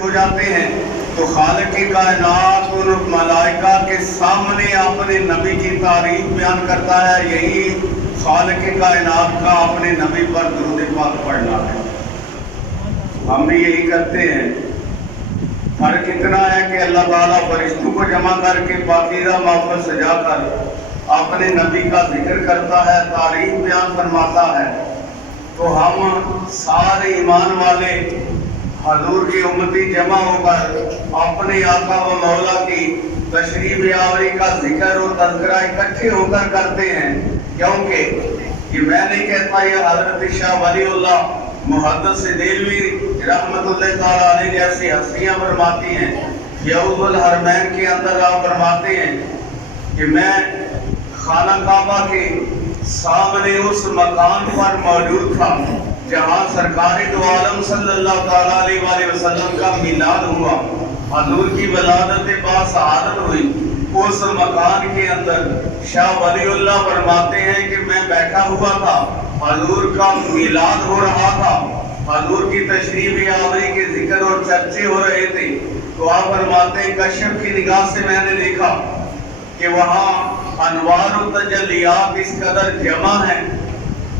ہو جاتے ہیں تو خالق کائنات اور ملائکہ کے سامنے اپنے نبی کی تعریف بیان کرتا ہے. یہی خالق کائنات کا اپنے نبی پر درود پاک پڑھنا ہے. ہم بھی یہی کرتے ہیں. فرق اتنا ہے کہ اللہ تعالیٰ فرشتوں کو جمع کر کے پاکیزہ محفل سجا کر اپنے نبی کا ذکر کرتا ہے, تعریف بیان فرماتا ہے. تو ہم سارے ایمان والے حضور کی امتی جمع ہو کر اپنے آقا و مولا کی تشریف آوری کا ذکر و تذکرہ اکٹھے ہو کر کرتے ہیں. کیونکہ یہ میں نہیں کہتا, یہ حضرت شاہ ولی اللہ محدث دہلوی رحمت اللہ تعالیٰ علیہ جیسی ہستیاں فرماتی ہیں. فیوض الحرمین کے اندر آپ فرماتے ہیں کہ میں خانہ کعبہ کے سامنے اس مکان پر موجود تھا جہاں سرکار دو عالم صلی اللہ تعالیٰ علیہ وآلہ وسلم کا میلاد ہوا, حضور کی ولادت باسعادت ہوئی. اس مکان کے اندر شاہ ولی اللہ فرماتے ہیں کہ میں بیٹھا ہوا تھا, حضور کا میلاد ہو رہا تھا, حضور کی تشریف آوری کے ذکر اور چرچے ہو رہے تھے. تو آپ فرماتے ہیں کشف کی نگاہ سے میں نے دیکھا کہ وہاں انوار و تجلیات اس قدر جمع ہیں.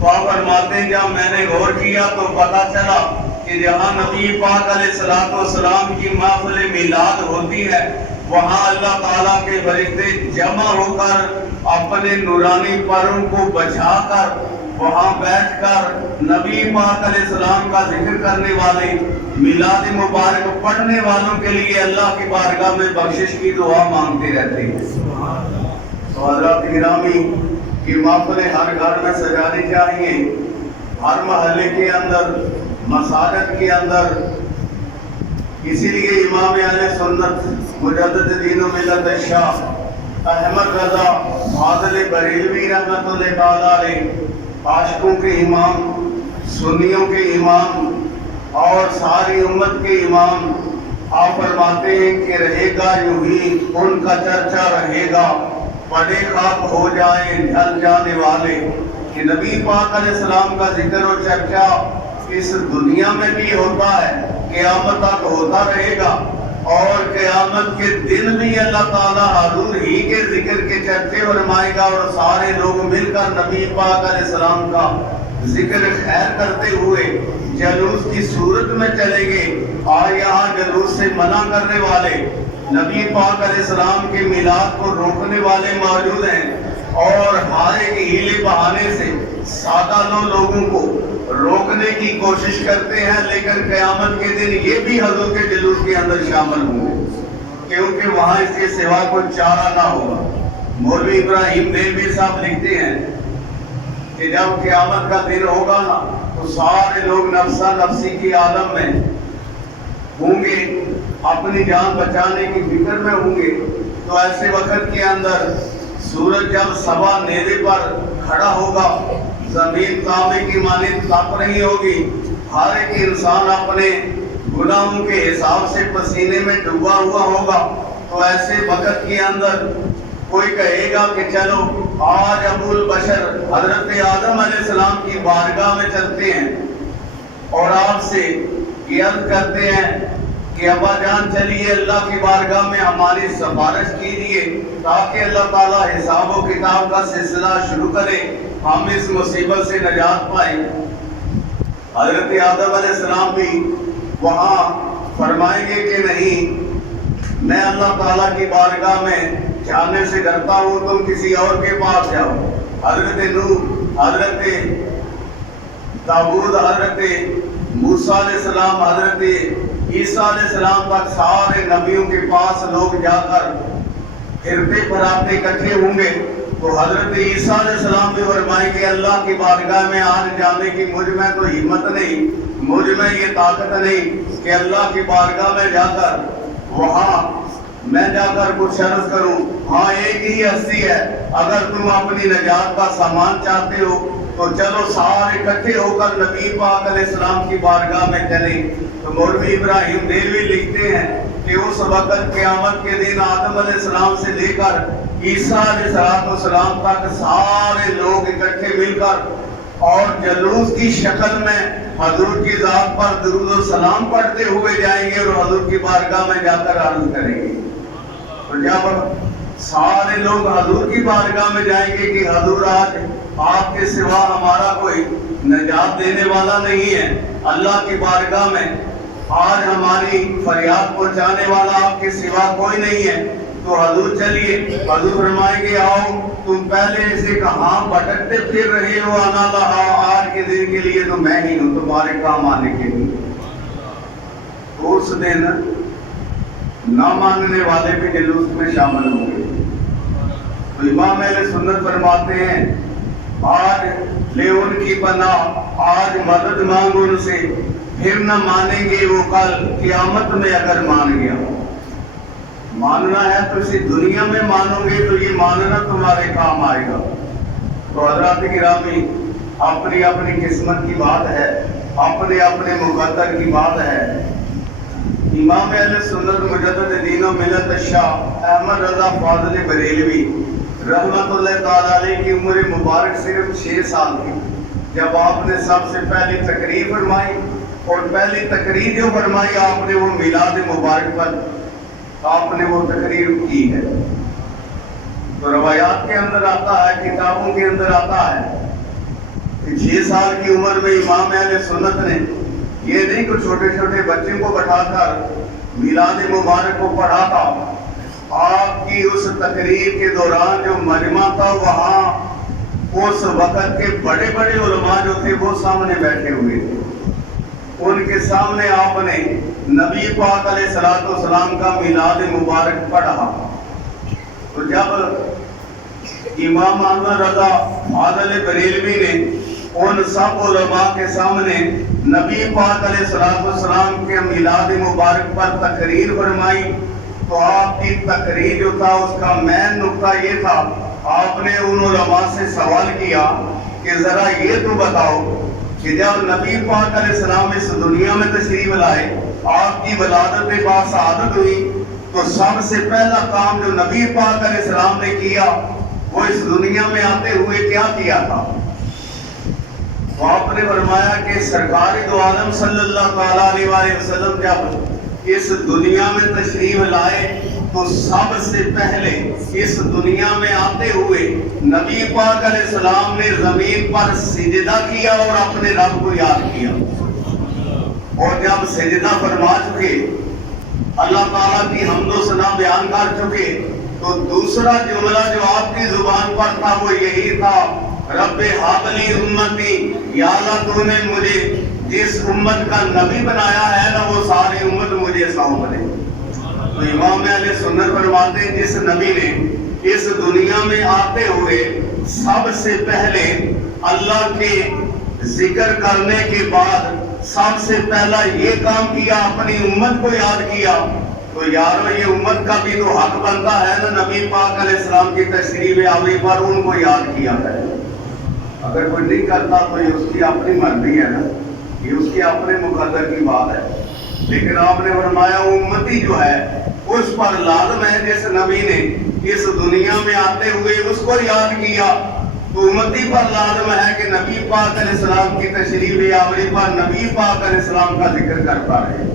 تو آپ فرماتے ہیں جب میں نے غور کیا تو پتا چلا کہ جہاں نبی پاک علیہ السلام کی محفل میلاد ہوتی ہے وہاں اللہ تعالیٰ کے فرشتے جمع ہو کر اپنے نورانی پروں کو بچھا کر وہاں بیٹھ کر نبی پاک علیہ السلام کا ذکر کرنے والے, میلاد مبارک پڑھنے والوں کے لیے اللہ کی بارگاہ میں بخشش کی دعا مانگتے رہتے ہیں. تو حضرات گرامی کی محفلیں ہر گھر میں سجانی چاہیے, ہر محلے کے اندر, مساجد کے اندر. اسی لیے امام اہل سنت مجدد دین و ملت شاہ احمد رضا فاضل بریلوی رحمت اللہ تعالیٰ علیہ عاشقوں کے امام, سنیوں کے امام اور ساری امت کے امام, آپ فرماتے ہیں کہ رہے گا یوں ہی ان کا چرچا رہے گا, پڑے خاک ہو جائیں ڈھل جانے والے. کہ نبی پاک علیہ السلام کا ذکر و چرچا اس دنیا میں بھی ہوتا ہے, قیامت تک ہوتا رہے گا, اور قیامت کے دن بھی اللہ تعالیٰ حضور ہی کے ذکر کے چرچے فرمائے گا اور سارے لوگ مل کر نبی پاک علیہ السلام کا ذکر خیر کرتے ہوئے جلوس کی صورت میں چلیں گے. یہاں جلوس سے منع کرنے والے, نبی پاک علیہ السلام کے میلاد کو روکنے والے موجود ہیں اور ہر ایک ہیلے بہانے سے سادہ لوگوں کو روکنے کی کوشش کرتے ہیں. لیکن قیامت کے دن یہ بھی حضور کے جلوس کے اندر شامل ہوں گے کیونکہ وہاں اس کے سوا کوئی چارہ نہ ہوگا. مولوی ابراہیم دہلوی صاحب لکھتے ہیں کہ جب قیامت کا دن ہوگا نا تو سارے لوگ نفسا نفسی کی عالم میں ہوں گے, اپنی جان بچانے کی فکر میں ہوں گے. تو ایسے وقت کے اندر سورج جب سوا نیزے پر کھڑا ہوگا, زمین تانبے کی مانند تپ رہی ہوگی, ہر ایک انسان اپنے گناہوں کے حساب سے پسینے میں ڈوبا ہوا ہوگا. تو ایسے وقت کے اندر کوئی کہے گا کہ چلو آج ابو البشر حضرت آدم علیہ السلام کی بارگاہ میں چلتے ہیں اور آپ سے یہ عرض کرتے ہیں کہ ابا جان چلیے اللہ کی بارگاہ میں ہماری سفارش کیجیے تاکہ اللہ تعالیٰ حساب و کتاب کا سلسلہ شروع کرے, ہم اس مصیبت سے نجات پائیں. حضرت آدم علیہ السلام بھی وہاں فرمائیں گے کہ نہیں, میں اللہ تعالیٰ کی بارگاہ میں جانے سے ڈرتا ہوں, تم کسی اور کے پاس جاؤ. حضرت نوح, حضرت داؤد, حضرت موسیٰ علیہ السلام, حضرت عیسیٰ علیہ السلام تک سارے نبیوں کے پاس لوگ جا کر پھرتے پھراتے اکٹھے ہوں گے. تو حضرت عیسیٰ علیہ السلام بھی فرمائیں کہ اللہ کی بارگاہ میں آج جانے کی مجھ میں تو ہمت نہیں, مجھ میں یہ طاقت نہیں کہ اللہ کی بارگاہ میں جا کر وہاں میں جا کر کچھ عرض کروں. ہاں ایک ہی ہستی ہے, اگر تم اپنی نجات کا سامان چاہتے ہو تو چلو سارے اکٹھے ہو کر نبی پاک علیہ السلام کی بارگاہ میں چلیں. تو مولوی ابراہیم دہلوی لکھتے ہیں کہ اس وقت قیامت کے دن آدم علیہ السلام سے لے کر عیسیٰ علیہ السلام تک سارے لوگ اکٹھے مل کر اور جلوس کی شکل میں حضور کی ذات پر درود و سلام پڑھتے ہوئے جائیں گے اور حضور کی بارگاہ میں جا کر عرض کریں گے. تو جب سارے لوگ حضور کی بارگاہ میں جائیں گے کہ حضور آج آپ کے سوا ہمارا کوئی نجات دینے والا نہیں ہے, اللہ کی بارگاہ میں آج ہماری فریاد پہنچانے والا آپ کے سوا کوئی نہیں ہے, تو حضور چلیے, حضور فرمائیں گے آؤ تم پہلے سے کہاں بھٹکتے پھر رہے ہو, انا لہا, آج کے دن کے لیے تو میں ہی ہوں تمہارے کام آنے کے لیے. اس دن نہ ماننے والے بھی جلوس میں شامل ہوں گے. تو امام اہل سنت فرماتے ہیں آج لے ان کی پناہ, آج مدد مانگ ان سے, پھر نہ مانیں گے وہ کل قیامت میں اگر مان گیا. ماننا ہے تو اسی دنیا میں مانو گے تو یہ ماننا تمہارے کام آئے گا. تو حضرات گرامی, اپنی اپنی قسمت کی بات ہے, اپنے اپنے مقدر کی بات ہے. امام اہل سنت مجدد دین و ملت شاہ احمد رضا فاضل بریلوی رحمت اللہ تعالی علیہ کی عمر مبارک صرف 6 سال تھی جب آپ نے سب سے پہلی تقریر فرمائی, اور پہلی تقریر جو فرمائی آپ نے وہ میلاد مبارک پر آپ نے وہ تقریر کی ہے. تو روایات کے اندر آتا ہے, کتابوں کے اندر آتا ہے کہ 6 سال کی عمر میں امام اہل سنت نے یہ نہیں کہ چھوٹے چھوٹے بچوں کو بٹھا کر میلاد مبارک کو پڑھا تھا. آپ کی اس تقریر کے دوران جو مجمع تھا وہاں اس وقت کے بڑے بڑے علماء جو تھے وہ سامنے بیٹھے ہوئے تھے. ان کے سامنے آپ نے نبی پاک علیہ الصلوۃ والسلام کا میلاد مبارک پڑھا. تو جب امام احمد رضا فاضل بریلوی نے ان سب علماء کے سامنے نبی پاک علیہ الصلوۃ والسلام کے میلاد مبارک پر تقریر فرمائی, تو آپ کی تقریر جو تھا اس کا مین نقطہ یہ تھا, آپ نے ان علماء سے سوال کیا کہ ذرا یہ تو بتاؤ کہ جب نبی پاک علیہ السلام اس دنیا میں تشریف لائے, آپ کی ولادت کے بعد سعادت ہوئی, تو سب سے پہلا کام جو نبی پاک علیہ السلام نے کیا وہ اس دنیا میں آتے ہوئے کیا کیا تھا؟ تو آپ نے فرمایا کہ سرکار دو عالم صلی اللہ تعالیٰ علیہ وآلہ وسلم جب اس دنیا میں تشریف لائے تو سب سے پہلے اس دنیا میں آتے ہوئے نبی پاک علیہ السلام نے زمین پر سجدہ کیا اور اپنے رب کو یاد کیا, اور جب سجدہ فرما چکے, اللہ تعالیٰ کی حمد و ثنا بیان کر چکے, تو دوسرا جملہ جو آپ کی زبان پر تھا وہ یہی تھا, رب ہب لی امتی, یا اللہ تو نے مجھے جس امت کا نبی بنایا ہے نا وہ ساری امت مجھے سونپ دے. تو امام اہل سنت فرماتے ہیں جس نبی نے اس دنیا میں آتے ہوئے سب سے پہلے اللہ کے ذکر کرنے کے بعد سب سے پہلا یہ کام کیا, اپنی امت کو یاد کیا, تو یارو یہ امت کا بھی تو حق بنتا ہے نا نبی پاک علیہ السلام کی تشریف آوری پر ان کو یاد کیا ہے. اگر کوئی نہیں کرتا تو یہ اس کی اپنی مرضی ہے نا, یہ اس کے اپنے مقدر کی بات ہے. لیکن آپ نے فرمایا امتی جو ہے اس پر لازم ہے جس نبی نے اس دنیا میں آتے ہوئے اس کو یاد کیا, تو امتی پر لازم ہے کہ نبی پاک علیہ السلام کی تشریف آوری پر نبی پاک علیہ السلام کا ذکر کرتا رہے.